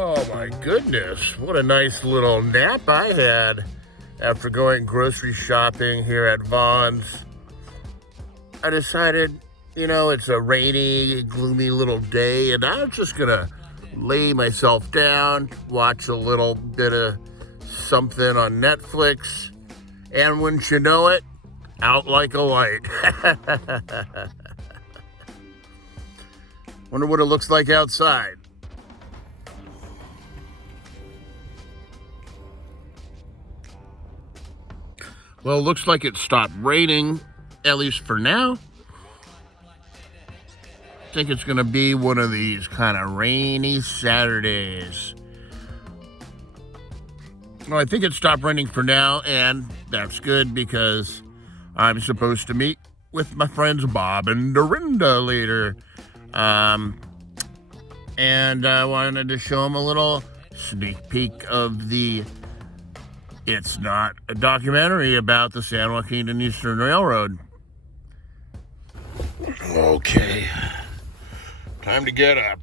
Oh my goodness, what a nice little nap I had after going grocery shopping here at Vaughn's. I decided, it's a rainy, gloomy little day, and I'm just gonna lay myself down, watch a little bit of something on Netflix, and wouldn't you know it, out like a light. Wonder what it looks like outside. Well, it looks like it stopped raining, at least for now. I think it's gonna be one of these kind of rainy Saturdays. Well, I think it stopped raining for now, and that's good because I'm supposed to meet with my friends Bob and Darinda later. And I wanted to show them a little sneak peek of the It's Not a Documentary about the San Joaquin and Eastern Railroad. Okay, time to get up.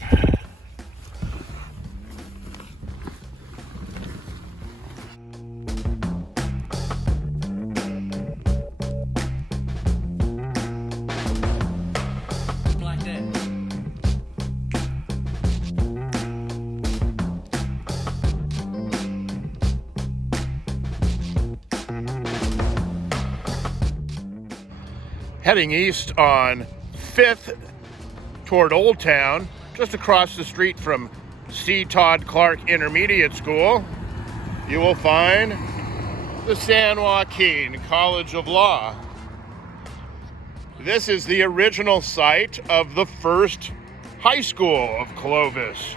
Heading east on 5th toward Old Town, just across the street from C. Todd Clark Intermediate School, you will find the San Joaquin College of Law. This is the original site of the first high school of Clovis.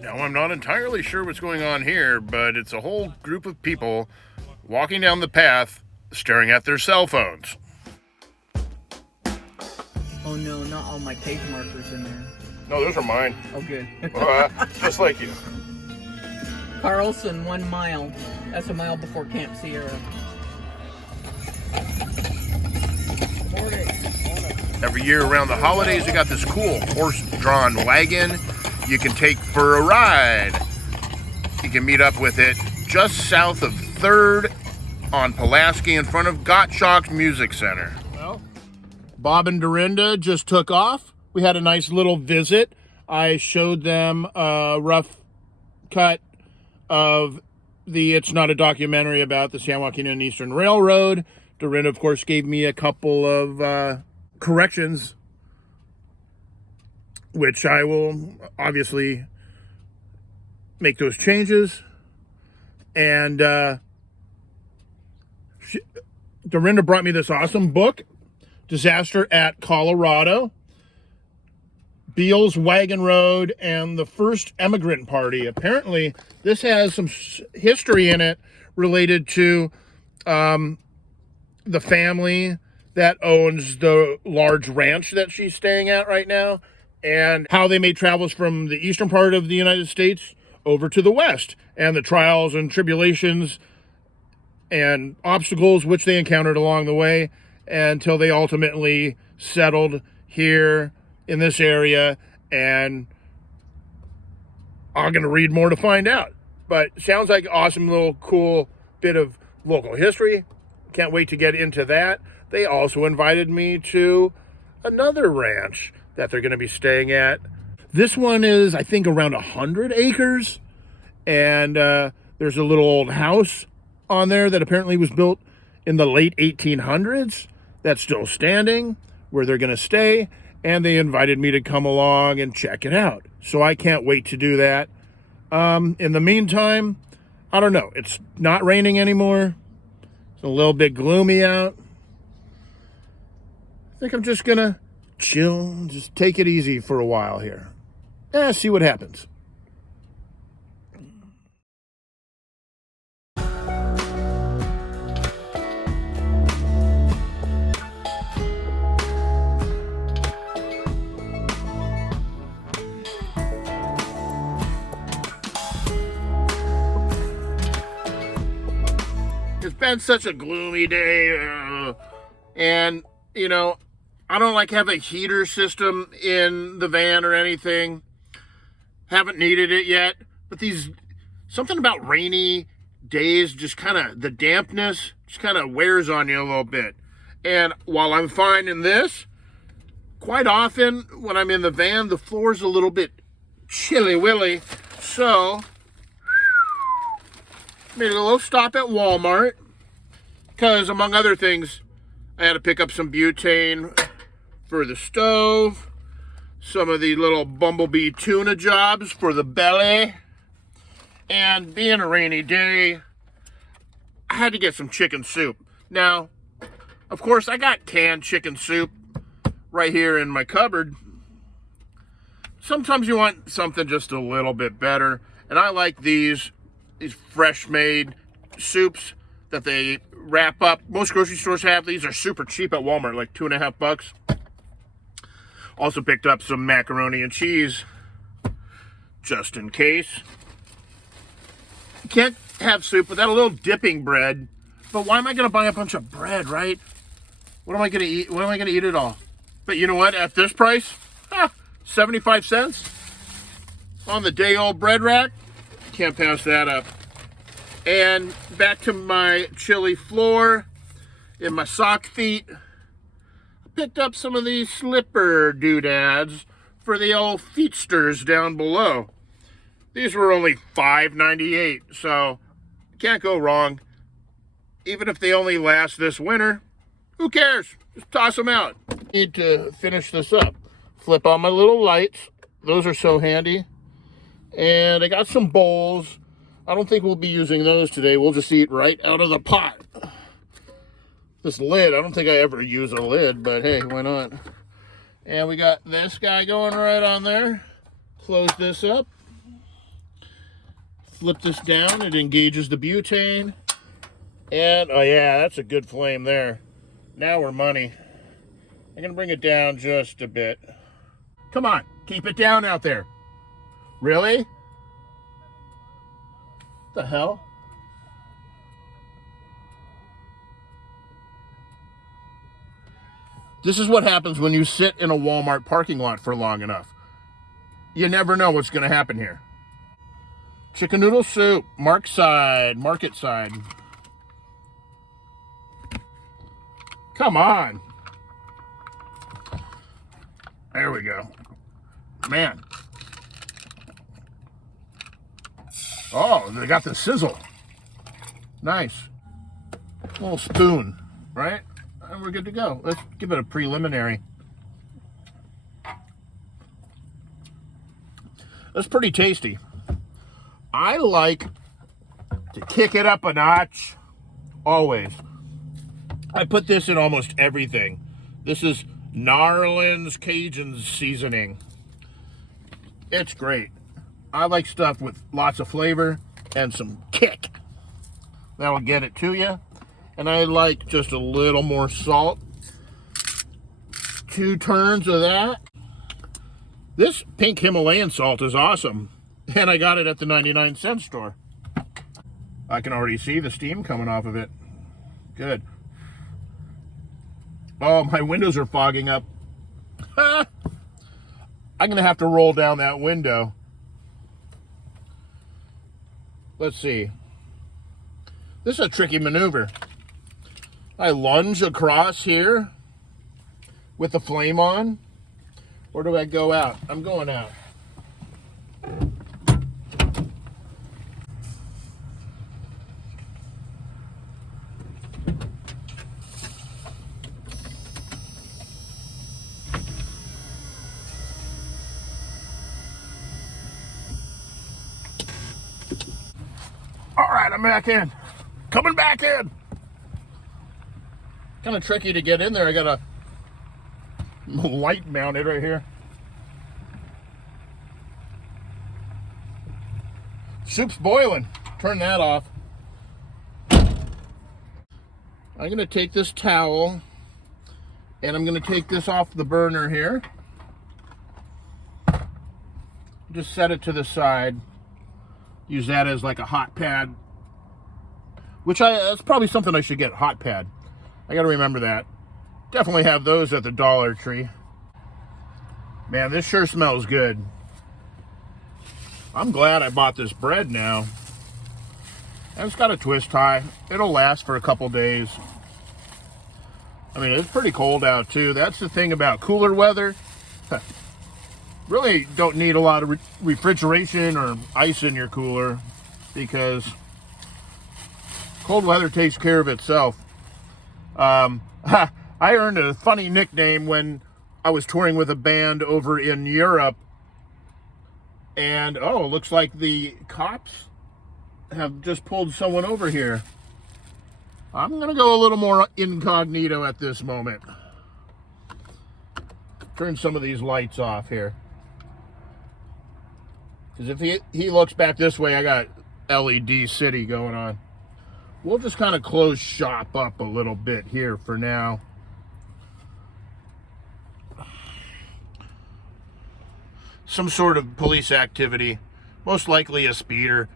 Now, I'm not entirely sure what's going on here, but it's a whole group of people walking down the path, staring at their cell phones. Oh no, not all my page markers in there. No, those are mine. Oh good. Just like you. Carlson, 1 mile. That's a mile before Camp Sierra. Morning. Every year around the holidays, they got this cool horse-drawn wagon you can take for a ride. You can meet up with it just south of 3rd on Pulaski in front of Gottschalk's Music Center. Well, Bob and Darinda just took off. We had a nice little visit. I showed them a rough cut of the It's Not a Documentary about the San Joaquin and Eastern Railroad. Darinda, of course, gave me a couple of corrections, which I will obviously make those changes. And Darinda brought me this awesome book, Disaster at Colorado, Beale's Wagon Road, and the First Emigrant Party. Apparently, this has some history in it related to the family that owns the large ranch that she's staying at right now, and how they made travels from the eastern part of the United States over to the west, and the trials and tribulations and obstacles which they encountered along the way until they ultimately settled here in this area. And I'm going to read more to find out. But sounds like an awesome little cool bit of local history. Can't wait to get into that. They also invited me to another ranch that they're going to be staying at. This one is, I think, around 100 acres. And there's a little old house on there that apparently was built in the late 1800s that's still standing, where they're going to stay. And they invited me to come along and check it out. So I can't wait to do that. In the meantime, I don't know. It's not raining anymore. It's a little bit gloomy out. I think I'm just gonna chill, just take it easy for a while here. See what happens. It's been such a gloomy day, and you know, I don't like have a heater system in the van or anything. Haven't needed it yet, but something about rainy days, just kind of the dampness just kind of wears on you a little bit. And while I'm fine in this, quite often when I'm in the van, the floor's a little bit chilly willy. So made a little stop at Walmart because, among other things, I had to pick up some butane for the stove, some of the little bumblebee tuna jobs for the belly, and being a rainy day, I had to get some chicken soup. Now, of course, I got canned chicken soup right here in my cupboard. Sometimes you want something just a little bit better, and I like these fresh made soups that they wrap up. Most grocery stores have these. Are super cheap at Walmart, like $2.50. Also picked up some macaroni and cheese just in case. You can't have soup without a little dipping bread, but why am I going to buy a bunch of bread, right? What am I going to eat? When am I going to eat it all? But you know what? At this price, 75 cents on the day old bread rack. Can't pass that up. And back to my chilly floor in my sock feet. I picked up some of these slipper doodads for the old feetsters down below. These were only $5.98, so can't go wrong. Even if they only last this winter, who cares? Just toss them out. Need to finish this up. Flip on my little lights. Those are so handy. And I got some bowls. I don't think we'll be using those today. We'll just eat right out of the pot. This lid, I don't think I ever use a lid, but hey, why not? And we got this guy going right on there. Close this up. Flip this down. It engages the butane. And, oh yeah, that's a good flame there. Now we're money. I'm going to bring it down just a bit. Come on, keep it down out there. Really? What the hell? This is what happens when you sit in a Walmart parking lot for long enough. You never know what's going to happen here. Chicken noodle soup, market side. Come on. There we go. Man. Oh, they got the sizzle. Nice. Little spoon, right? And we're good to go. Let's give it a preliminary. That's pretty tasty. I like to kick it up a notch, always. I put this in almost everything. This is Narland's Cajun seasoning. It's great. I like stuff with lots of flavor and some kick. That'll get it to you. And I like just a little more salt. 2 turns of that. This pink Himalayan salt is awesome. And I got it at the 99-cent store. I can already see the steam coming off of it. Good. Oh, my windows are fogging up. I'm going to have to roll down that window. Let's see. This is a tricky maneuver. I lunge across here with the flame on. Or do I go out? I'm going out. I'm back in. Coming back in. Kind of tricky to get in there. I got a light mounted right here. Soup's boiling. Turn that off. I'm going to take this towel and I'm going to take this off the burner here. Just set it to the side. Use that as like a hot pad. That's probably something I should get, hot pad. I got to remember that. Definitely have those at the Dollar Tree. Man, this sure smells good. I'm glad I bought this bread now. And it's got a twist tie. It'll last for a couple days. I mean, it's pretty cold out too. That's the thing about cooler weather. Really don't need a lot of refrigeration or ice in your cooler because cold weather takes care of itself. I earned a funny nickname when I was touring with a band over in Europe. And, oh, looks like the cops have just pulled someone over here. I'm going to go a little more incognito at this moment. Turn some of these lights off here. Because if he looks back this way, I got LED City going on. We'll just kind of close shop up a little bit here for now. Some sort of police activity, most likely a speeder.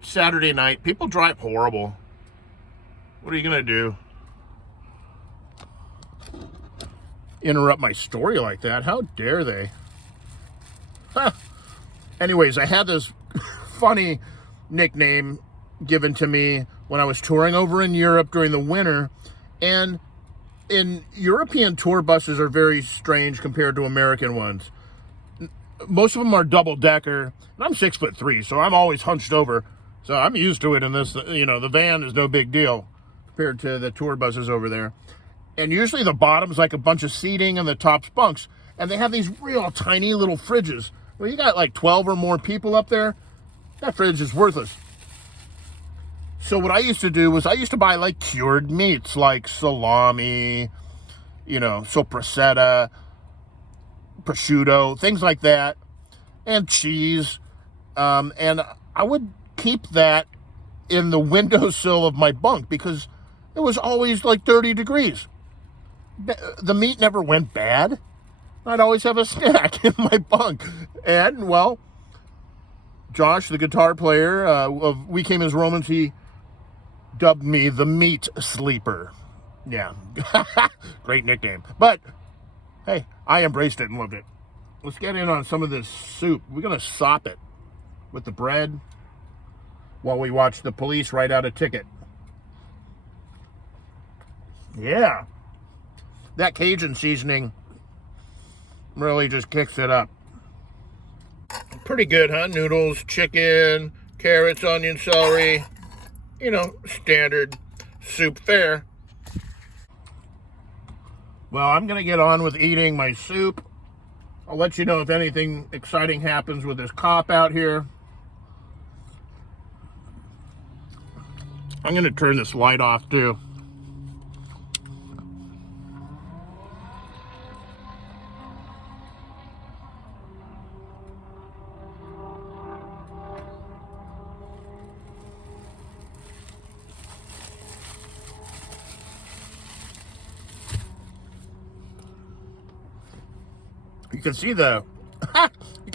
Saturday night, people drive horrible. What are you gonna do? Interrupt my story like that? How dare they? Huh. Anyways, I had this funny nickname given to me when I was touring over in Europe during the winter, and European tour buses are very strange compared to American ones. Most of them are double-decker, and I'm 6'3", so I'm always hunched over. So I'm used to it in this, the van is no big deal compared to the tour buses over there. And usually the bottom's like a bunch of seating and the top's bunks. And they have these real tiny little fridges. Well, you got like 12 or more people up there, that fridge is worthless. So what I used to do was I used to buy like cured meats like salami, sopressata, prosciutto, things like that, and cheese. And I would keep that in the windowsill of my bunk because it was always like 30 degrees. The meat never went bad. I'd always have a snack in my bunk. And, well, Josh, the guitar player of We Came as Romans, he dubbed me the Meat Sleeper. Yeah, great nickname. But, hey, I embraced it and loved it. Let's get in on some of this soup. We're going to sop it with the bread while we watch the police write out a ticket. Yeah. That Cajun seasoning really just kicks it up. Pretty good, huh? Noodles, chicken, carrots, onion, celery. Standard soup fare. Well, I'm going to get on with eating my soup. I'll let you know if anything exciting happens with this cop out here. I'm going to turn this light off too. You can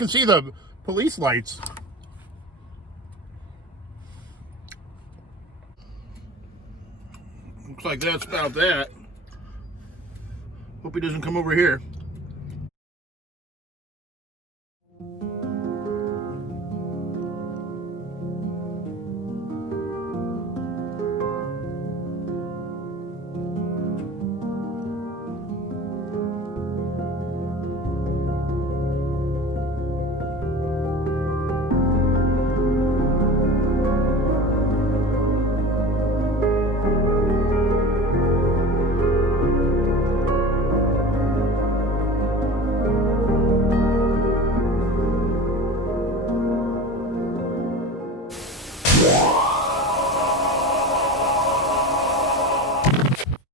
see the police lights. Looks like that's about that. Hope he doesn't come over here.